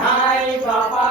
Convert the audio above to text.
Hai Bapak.